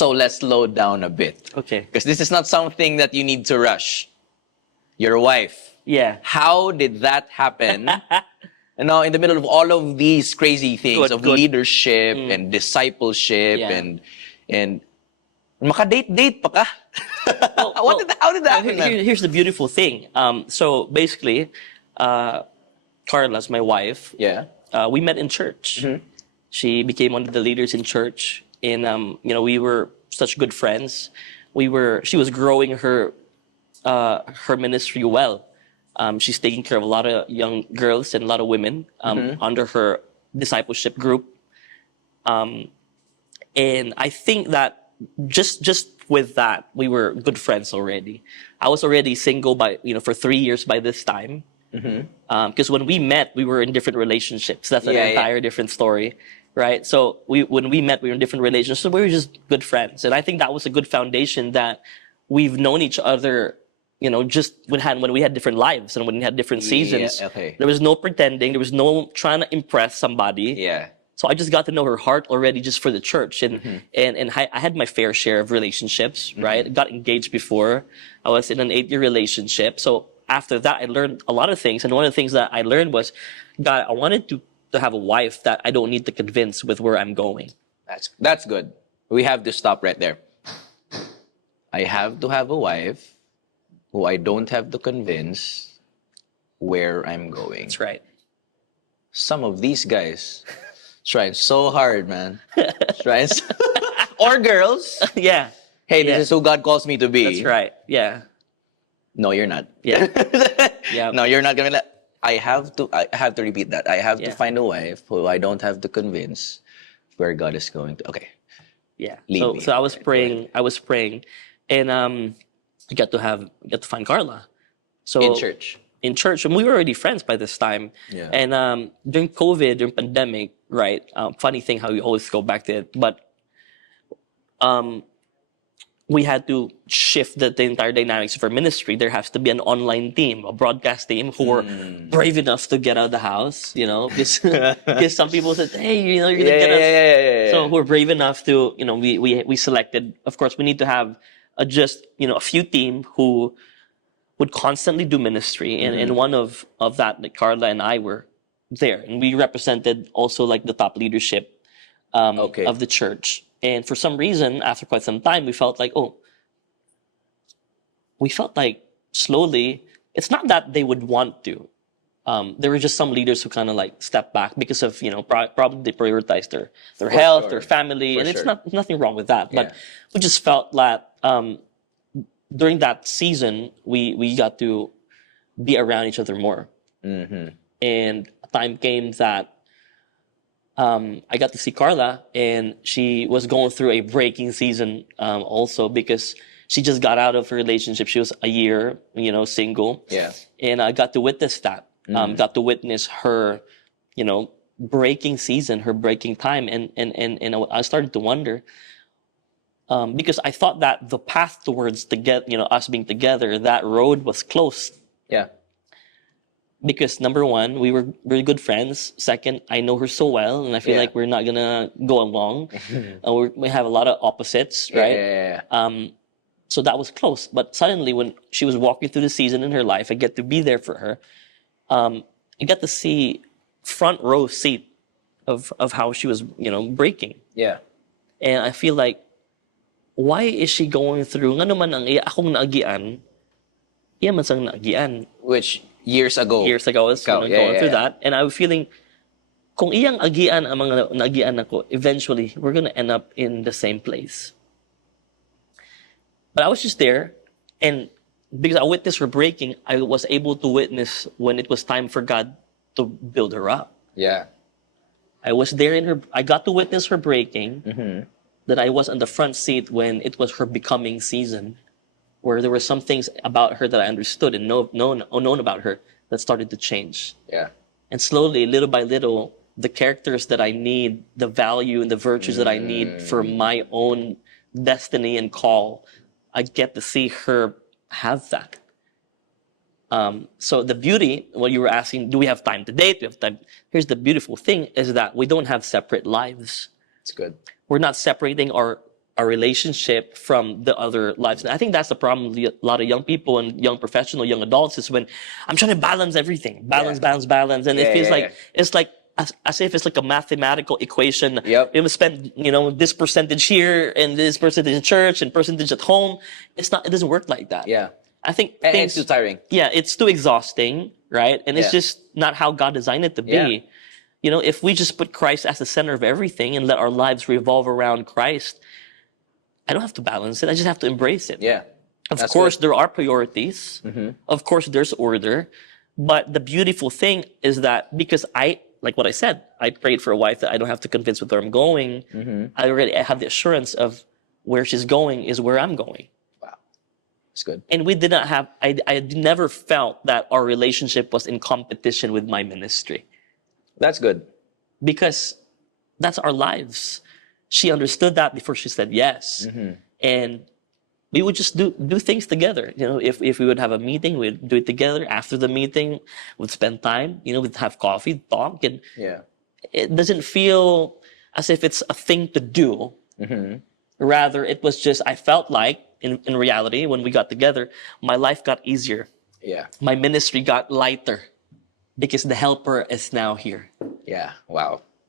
So let's slow down a bit. Okay. Because this is not something that you need to rush. Your wife. Yeah. How did that happen? In the middle of all of these crazy things of leadership and discipleship and makadate-date pa ka? How did that happen? Here's the beautiful thing. So basically, Carla's my wife. Yeah. We met in church. Mm-hmm. She became one of the leaders in church, and we were such good friends. She was growing her ministry well. She's taking care of a lot of young girls and a lot of women under her discipleship group. And I think that just with that, we were good friends already. I was already single for 3 years by this time. Because when we met, we were in different relationships. That's an entire different story, right? So when we met, we were in different relationships. So we were just good friends, and I think that was a good foundation that we've known each other. Just when we had different lives and when we had different seasons. Okay. There was no pretending. There was no trying to impress somebody. Yeah. So I just got to know her heart already just for the church. And I had my fair share of relationships, right? Got engaged before. I was in an 8-year relationship. So after that, I learned a lot of things. And one of the things that I learned was, God, I wanted to have a wife that I don't need to convince with where I'm going. That's good. We have to stop right there. I have to have a wife who I don't have to convince where I'm going. That's right. Some of these guys trying so hard, man. Trying or girls. Yeah. Hey, this is who God calls me to be. That's right. Yeah. No, you're not. Yeah. Yeah. No, you're not gonna. I have to repeat that. I have to find a wife who I don't have to convince where God is going to. Okay. Yeah. Lead me. So I was praying. And I got to find Carla. So in church, and we were already friends by this time. Yeah. And during COVID, during pandemic, right? Funny thing how you always go back to it, but we had to shift the entire dynamics of our ministry. There has to be an online team, a broadcast team who were brave enough to get out of the house, because some people said, hey, you're gonna get us. Yeah. So we're brave enough to, we selected. Of course, we need to have a few team who would constantly do ministry, and one of that, like Carla and I were there, and we represented also like the top leadership of the church. And for some reason, after quite some time, we felt like slowly, it's not that they would want to. There were just some leaders who kind of like stepped back because of, probably they prioritized their health, their family, and it's nothing wrong with that. But we just felt that during that season, we got to be around each other more. And a time came that I got to see Carla, and she was going through a breaking season also because she just got out of her relationship. She was a year, single. Yeah. And I got to witness that. Got to witness her, breaking season, her breaking time. And I started to wonder, because I thought that the path towards us being together, that road was closed. Yeah. Because number one, we were very good friends. Second, I know her so well, and I feel like we're not gonna go along. We have a lot of opposites, right? Yeah. So that was close. But suddenly, when she was walking through the season in her life, I get to be there for her. I got to see front row seat of how she was, breaking. Yeah. And I feel like, why is she going through? Nga naman ang akong naagian, iya man sang naagian. Which years ago I was going through that, and I was feeling, kung iyang agian ang mga naagian ako, eventually we're gonna end up in the same place. But I was just there, and because I witnessed her breaking, I was able to witness when it was time for God to build her up. Yeah. I was there I got to witness her breaking, that I was on the front seat when it was her becoming season, where there were some things about her that I understood and known about her that started to change. Yeah. And slowly, little by little, the characters that I need, the value and the virtues that I need for my own destiny and call, I get to see her have that. So the beauty, what you were asking, do we have time to date? Do we have time? Here's the beautiful thing, is that we don't have separate lives. It's good. We're not separating our our relationship from the other lives. And I think that's the problem with a lot of young people and young professional, young adults, is when I'm trying to balance everything, balance. And it feels like, it's like, as if it's like a mathematical equation. Yep. You spend, this percentage here and this percentage in church and percentage at home. It doesn't work like that. Yeah. I think And it's too tiring. Yeah, it's too exhausting, right? And it's Yeah. just not how God designed it to be. Yeah. If we just put Christ as the center of everything and let our lives revolve around Christ, I don't have to balance it. I just have to embrace it. Yeah. Of course, there are priorities. Mm-hmm. Of course, there's order. But the beautiful thing is that because like what I said, I prayed for a wife that I don't have to convince with where I'm going. Mm-hmm. I have the assurance of where she's going is where I'm going. Wow. That's good. And we did not have, I never felt that our relationship was in competition with my ministry. That's good. Because that's our lives. She understood that before she said yes. Mm-hmm. And we would just do things together. If we would have a meeting, we'd do it together. After the meeting, we'd spend time, we'd have coffee, talk. And it doesn't feel as if it's a thing to do. Mm-hmm. Rather, it was just, I felt like, in reality, when we got together, my life got easier. Yeah. My ministry got lighter because the helper is now here. Yeah. Wow.